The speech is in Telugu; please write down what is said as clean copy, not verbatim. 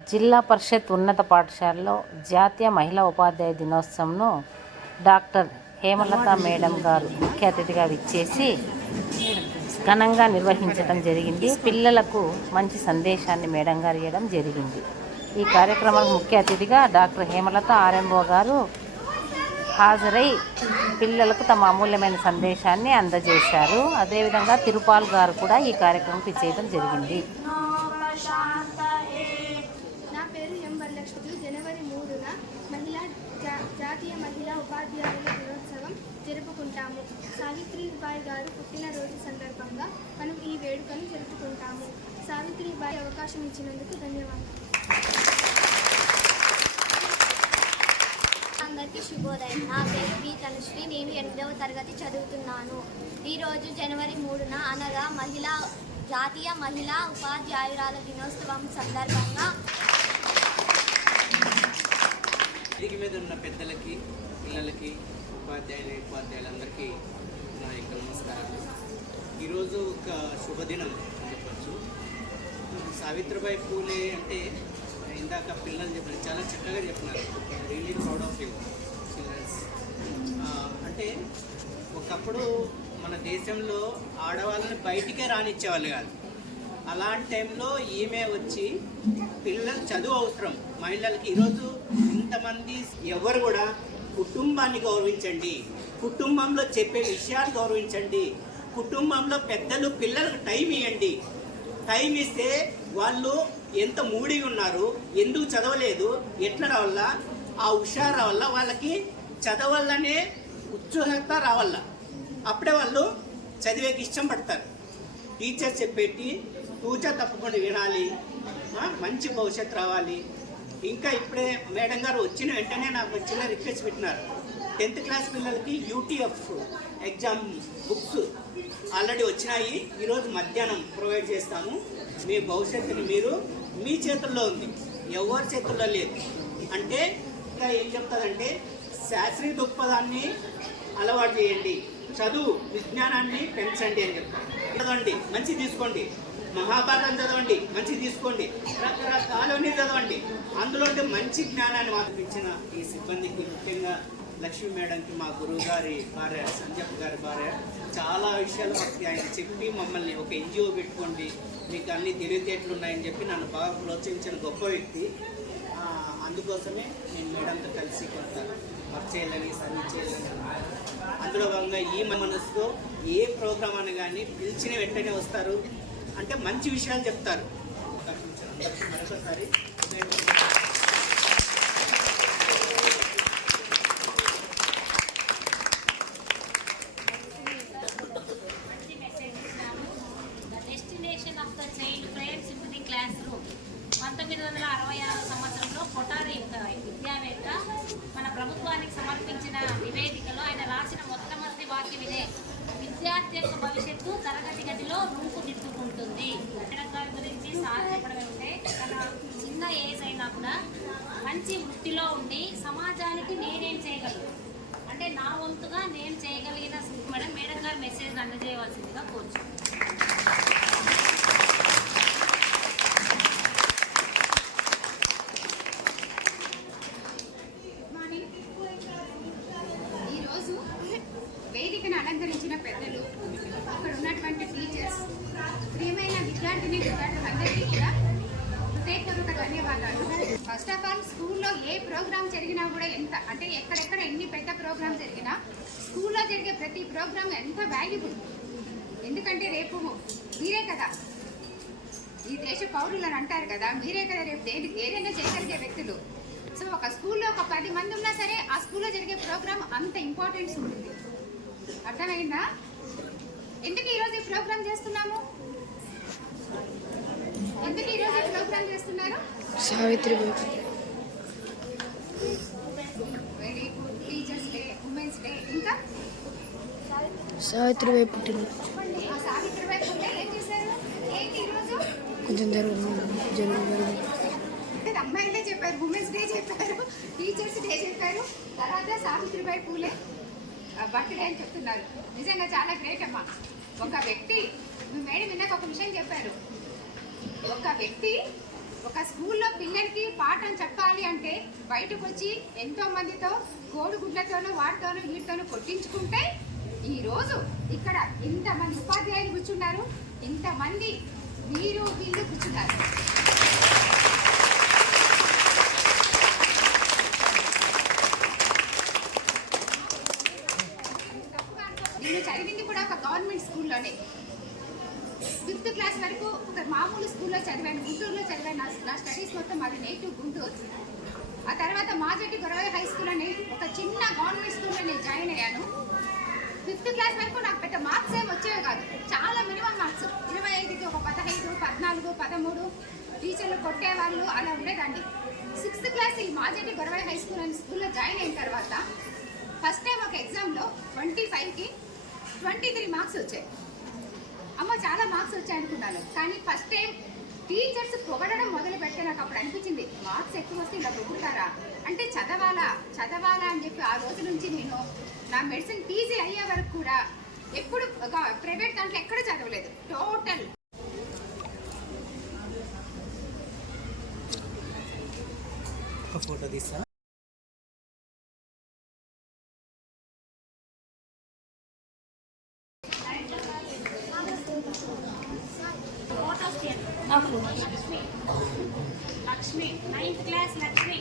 జిల్లా పరిషత్ ఉన్నత పాఠశాలలో జాతీయ మహిళా ఉపాధ్యాయ దినోత్సవంను డాక్టర్ హేమలత మేడం గారు ముఖ్య అతిథిగా విచ్చేసి ఘనంగా నిర్వహించడం జరిగింది. పిల్లలకు మంచి సందేశాన్ని మేడం గారు ఇవ్వడం జరిగింది. ఈ కార్యక్రమానికి ముఖ్య అతిథిగా డాక్టర్ హేమలత ఆర్ఎంఓ గారు హాజరై పిల్లలకు తమ అమూల్యమైన సందేశాన్ని అందజేశారు. అదేవిధంగా తిరుపాల్ గారు కూడా ఈ కార్యక్రమం చేయడం జరిగింది. జనవరి 3న జాతీయ మహిళా ఉపాధ్యాయుల దినోత్సవం జరుపుకుంటాము. సావిత్రిబాయి గారు పుట్టినరోజు సందర్భంగా మనం ఈ వేడుకను జరుపుకుంటాము. సావిత్రిబాయి అవకాశం ఇచ్చినందుకు ధన్యవాదాలు. అందరికీ శుభోదయం. నా పేరు బి తనుశ్రీ. నేను 8వ తరగతి చదువుతున్నాను. ఈరోజు జనవరి 3న అనగా జాతీయ మహిళా ఉపాధ్యాయురాల దినోత్సవం సందర్భంగా వేదిక మీద ఉన్న పెద్దలకి, పిల్లలకి, ఉపాధ్యాయులందరికీ నా యొక్క నమస్కారాలు. ఈరోజు ఒక శుభదినం అని చెప్పచ్చు. సావిత్రిబాయి పూలే అంటే ఇందాక పిల్లలు చెప్పినారు, చాలా చక్కగా చెప్పినారు. Really proud of you childrens. అంటే ఒకప్పుడు మన దేశంలో ఆడవాళ్ళని బయటికే రానిచ్చేవాళ్ళు కాదు. అలాంటి టైంలో ఈమె వచ్చి పిల్లలు చదువు అవసరం మహిళలకి. ఈరోజు ఇంతమంది ఎవరు కూడా కుటుంబాన్ని గౌరవించండి, కుటుంబంలో చెప్పే విషయాలు గౌరవించండి, కుటుంబంలో పెద్దలు పిల్లలకు టైం ఇవ్వండి. టైం ఇస్తే వాళ్ళు ఎంత మూడిగా ఉన్నారు, ఎందుకు చదవలేదు, ఎట్లా రావాల, ఆ హుషారు రావాల, వాళ్ళకి చదవాలనే ఉత్సుకత రావాల. అప్పుడే వాళ్ళు చదివేకి ఇష్టం పడతారు. టీచర్ చెప్పేటి తూచా తప్పకుండా వినాలి, మంచి భవిష్యత్తు రావాలి. ఇంకా ఇప్పుడే మేడం గారు వచ్చిన వెంటనే నాకు చిన్న రిక్వెస్ట్ పెట్టినారు. 10th క్లాస్ పిల్లలకి యూటీఎఫ్ ఎగ్జామ్ బుక్స్ ఆల్రెడీ వచ్చినాయి. ఈరోజు మధ్యాహ్నం ప్రొవైడ్ చేస్తాము. మీ భవిష్యత్తుని మీరు మీ చేతుల్లో ఉంది, ఎవరి చేతుల్లో లేదు. అంటే ఇంకా ఏం చెప్తారంటే శాస్త్రీయ దృక్పథాన్ని అలవాటు చేయండి, చదువు విజ్ఞానాన్ని పెంచండి అని చెప్తారు. చదవండి, మంచి తీసుకోండి. మహాభారతం చదవండి, మంచి తీసుకోండి. రకరకాలన్నీ చదవండి, అందులో మంచి జ్ఞానాన్ని మాత్రం ఈ సిబ్బందికి, ముఖ్యంగా లక్ష్మీ మేడంకి, మా గురువు గారి భార్య సంజయ్ గారి భార్య, చాలా విషయాలు మాకు ఆయన చెప్పి మమ్మల్ని ఒక ఎన్జిఓ పెట్టుకోండి, మీకు అన్ని తెలివితేటలు ఉన్నాయని చెప్పి నన్ను బాగా ప్రోత్సహించిన గొప్ప వ్యక్తి. అందుకోసమే నేను మేడంతో కలిసి కొంత వర్క్ చేయాలని, సర్వీస్ చేయాలని. అందులో భాగంగా ఈ మనసుతో ఏ ప్రోగ్రామ్ అని కానీ పిలిచిన వెంటనే వస్తారు. అంటే మంచి విషయాలు చెప్తారు. మరొకసారి destination of the child frames in the class room. 1966 సంవత్సరంలో కొటారి విద్యావేత్త మన ప్రభుత్వానికి సమర్పించిన నివేదికలో ఆయన రాసిన మొట్టమొదటి వాక్యం ఇదే: విద్యార్థి యొక్క భవిష్యత్తు తరగతి గదిలో రూపుదిద్దుకుంటుంది. మేడం గారి గురించి సార్ చెప్పడం ఏమిటంటే, తన చిన్న ఏజ్ అయినా కూడా మంచి వృత్తిలో ఉండి సమాజానికి నేనేం చేయగలను అంటే నా వంతుగా నేను చేయగలిగిన మేడం గారి మెసేజ్ అందజేయవలసిందిగా కోరుచు. వేదికను అలంకరించిన పెద్దలు, అక్కడ ఉన్నటువంటి టీచర్స్, ప్రియమైన విద్యార్థులందరికీ కూడా హృదయపూర్వక ధన్యవాదాలు. ఫస్ట్ ఆఫ్ ఆల్, స్కూల్లో ఏ ప్రోగ్రామ్ జరిగినా కూడా ఎక్కడెక్కడ ఎన్ని పెద్ద ప్రోగ్రామ్ జరిగినా స్కూల్లో జరిగే ప్రతి ప్రోగ్రామ్ ఎంత వాల్యుబుల్. ఎందుకంటే రేపు మీరే కదా ఈ దేశ పౌరులు అని అంటారు కదా, మీరే కదా రేపు ఏదైనా చేయగలిగే వ్యక్తులు. సో ఒక స్కూల్లో ఒక 10 మంది ఉన్నా సరే ఆ స్కూల్లో జరిగే ప్రోగ్రామ్ అంత ఇంపార్టెన్స్ ఉంటుంది. అర్థమైందా? ఎందుకు ఈరోజు ఈ ప్రోగ్రామ్ చేస్తున్నాము? ఎందుకు ఈరోజు ఈ ప్రోగ్రామ్ చేస్తున్నారు? Savitribai. Very good. Teachers day, women's day, ఇంకా సావిత్రిబాయి పుట్టిన. ఆ సావిత్రిబాయి పుట్టే ఏం చేశారు? ఏంటి ఈరోజు? కొంచెం జరుగు అమ్మాయిలే చెప్పారు, ఉమెన్స్ డే చెప్పారు, టీచర్స్ డే చెప్పారు, తర్వాత సావిత్రిబాయి పూలే బర్త్డే అని చెప్తున్నారు. నిజంగా చాలా గ్రేట్ అమ్మా. ఒక వ్యక్తి, మేడం విన్నాక ఒక విషయం చెప్పారు, ఒక వ్యక్తి ఒక స్కూల్లో పిల్లలకి సమాధానం చెప్పాలి అంటే బయటకు వచ్చి ఎంతో మందితో కోడిగుడ్లతోనూ వాటితోనూ వీటితోనూ కొట్టించుకుంటే ఈరోజు ఇక్కడ ఇంతమంది ఉపాధ్యాయులు కూర్చున్నారు, ఇంతమంది వీళ్ళు కూర్చున్నారు. నేను చదివింది కూడా ఒక గవర్నమెంట్ స్కూల్లోనే. 5th క్లాస్ వరకు ఒక మామూలు స్కూల్లో చదివాను, గుంటూరులో చదివాను. నా స్టడీస్ మొత్తం అది నేటివ్ గుంటూరు. ఆ తర్వాత మాజెట్టి గొరవయ్య హై స్కూల్ అనే ఒక చిన్న గవర్నమెంట్ స్కూల్లో నేను జాయిన్ అయ్యాను. 5th క్లాస్ వరకు నాకు పెద్ద మార్క్స్ ఏమి వచ్చేవి కాదు, చాలా మినిమం మార్క్స్. 25కి ఒక 15, 14, 13 టీచర్లు కొట్టేవాళ్ళు, అలా ఉండేదాన్ని. 6th క్లాస్ ఈ మాజెట్టి గొరవయ్య హై స్కూల్ అనే స్కూల్లో జాయిన్ అయిన తర్వాత ఫస్ట్ టైం ఒక ఎగ్జామ్లో 25కి 23 మార్క్స్ వచ్చాయి. అమ్మ చాలా మార్క్స్ వచ్చాయి అనుకున్నాను, కానీ ఫస్ట్ టైం టీచర్స్ పొగడడం మొదలు పెడితే నాకు అప్పుడు అనిపించింది, మార్క్స్ ఎక్కువ వస్తే ఇలా పొగుడతారా అంటే చదవాలా అని చెప్పి ఆ రోజు నుంచి నేను నా మెడిసిన్ పీజీ అయ్యే వరకు కూడా ఎప్పుడు ప్రైవేట్ దాంట్లో ఎక్కడ చదవలేదు. టోటల్ ఫోటో తీస్తా. Lakshmi 9th class Lakshmi